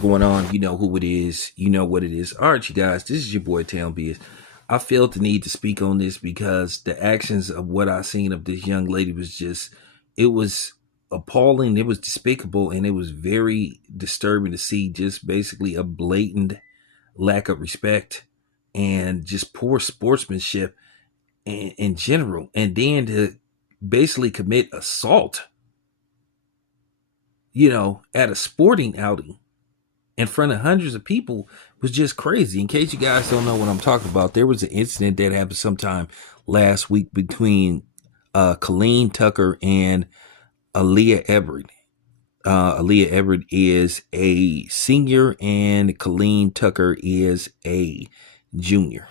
going on? You know who it is. You know what it is. All right, you guys, this is your boy Town Biz. I felt the need to speak on this because the actions of what I seen of this young lady was just, it was appalling. It was despicable, and it was very disturbing to see just basically a blatant lack of respect and just poor sportsmanship in general. And then to basically commit assault, at a sporting outing in front of hundreds of people was just crazy. In case you guys don't know what I'm talking about, there was an incident that happened sometime last week between Colleen Tucker and Aaliyah Everett. Aaliyah Everett is a senior and Colleen Tucker is a junior.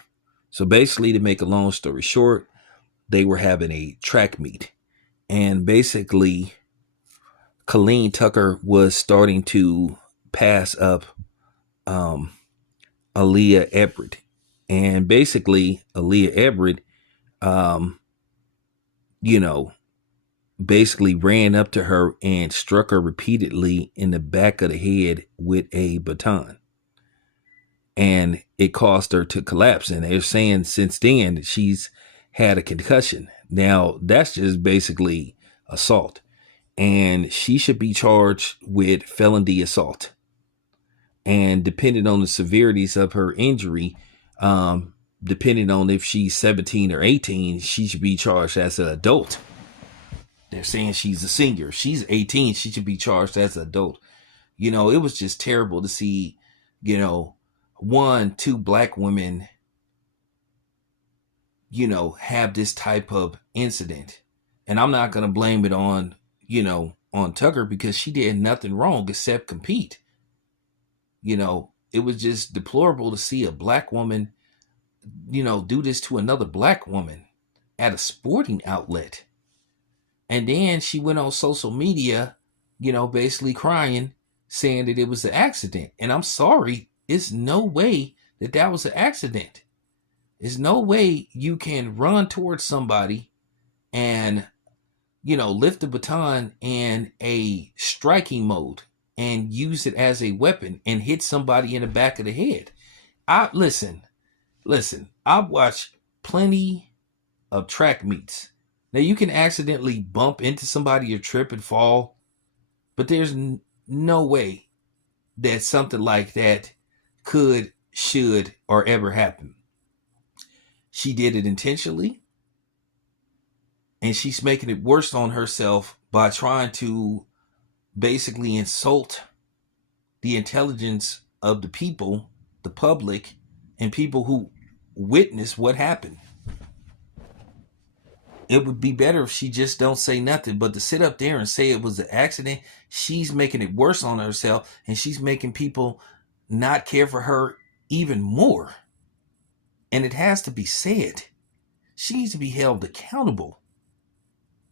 So basically, to make a long story short, they were having a track meet. And basically, Colleen Tucker was starting to pass up Aaliyah Everett. And basically, Aaliyah Everett, um, you know, basically ran up to her and struck her repeatedly in the back of the head with a baton. And it caused her to collapse. And they're saying since then she's had a concussion. Now, that's just basically assault. And she should be charged with felony assault. And depending on the severities of her injury, depending on if she's 17 or 18, she should be charged as an adult. They're saying she's a senior. She's 18. She should be charged as an adult. It was just terrible to see, two black women, have this type of incident. And I'm not going to blame it on Tucker because she did nothing wrong except compete. It was just deplorable to see a black woman, do this to another black woman at a sporting outlet. And then she went on social media, basically crying, saying that it was an accident. And I'm sorry, it's no way that was an accident. There's no way you can run towards somebody and, lift the baton in a striking mode and use it as a weapon and hit somebody in the back of the head. Listen, I've watched plenty of track meets. Now, you can accidentally bump into somebody or trip and fall, but there's no way that something like that could, should, or ever happen. She did it intentionally, and she's making it worse on herself by trying to basically insult the intelligence of the people, the public, and people who witness what happened. It would be better if she just don't say nothing, but to sit up there and say it was an accident, she's making it worse on herself, and she's making people not care for her even more. And it has to be said. She needs to be held accountable.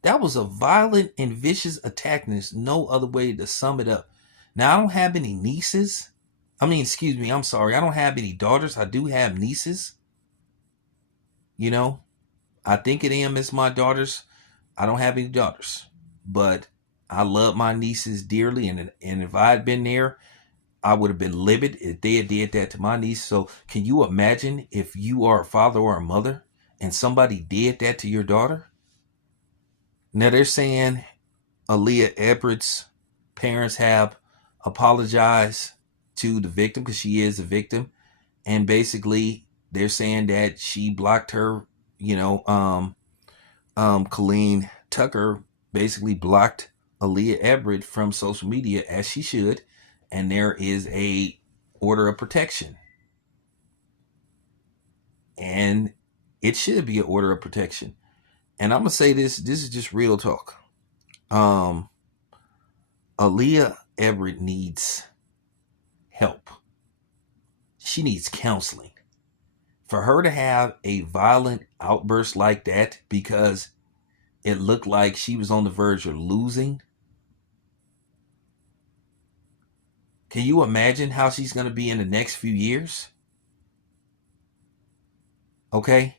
That was a violent and vicious attack, and there's no other way to sum it up. Now, I don't have any nieces. I'm sorry. I don't have any daughters. I do have nieces. I think of them as my daughters. I don't have any daughters, but I love my nieces dearly. And if I had been there, I would have been livid if they had did that to my niece. So can you imagine if you are a father or a mother and somebody did that to your daughter? Now they're saying Aaliyah Everett's parents have apologized to the victim because she is a victim. And basically they're saying that she blocked her, Colleen Tucker basically blocked Aaliyah Everett from social media as she should. And there is a order of protection. And it should be an order of protection. And I'm going to say this is just real talk. Aaliyah Everett needs help. She needs counseling. For her to have a violent outburst like that because it looked like she was on the verge of losing. Can you imagine how she's going to be in the next few years? Okay?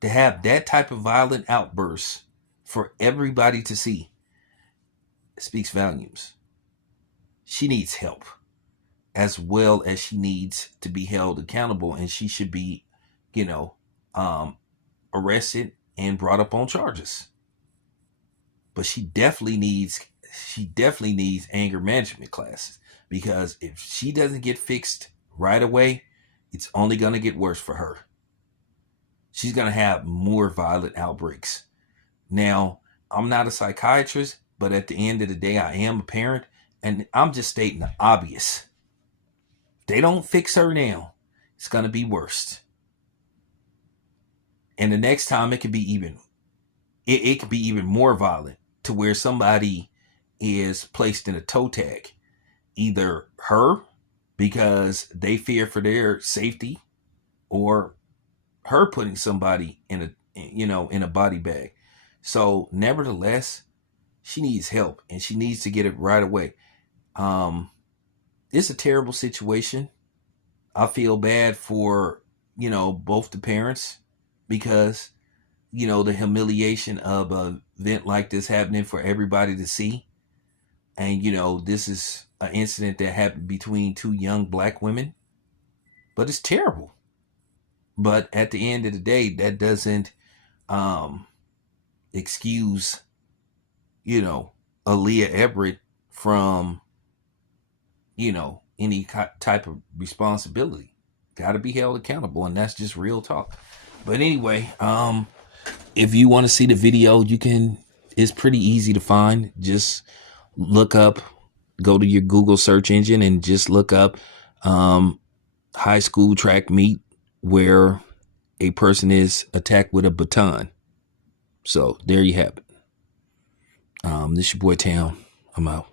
To have that type of violent outburst for everybody to see speaks volumes. She needs help. as well as she needs to be held accountable, and she should be, you know, arrested and brought up on charges. But she definitely needs anger management classes, because if she doesn't get fixed right away, it's only going to get worse for her. She's going to have more violent outbreaks. Now, I'm not a psychiatrist, but at the end of the day, I am a parent, and I'm just stating the obvious. If they don't fix her now, it's going to be worse. And the next time it could be even more violent, to where somebody is placed in a toe tag. Either her, because they fear for their safety, or her putting somebody in a body bag. So nevertheless, she needs help, and she needs to get it right away. It's a terrible situation. I feel bad for, both the parents, because, the humiliation of an event like this happening for everybody to see. And, this is an incident that happened between two young black women. But it's terrible. But at the end of the day, that doesn't excuse, Aaliyah Everett from, any type of responsibility. Got to be held accountable, and that's just real talk. But anyway, if you want to see the video, it's pretty easy to find. Just go to your Google search engine and just look up high school track meet where a person is attacked with a baton. So there you have it. This your boy Tam. I'm out.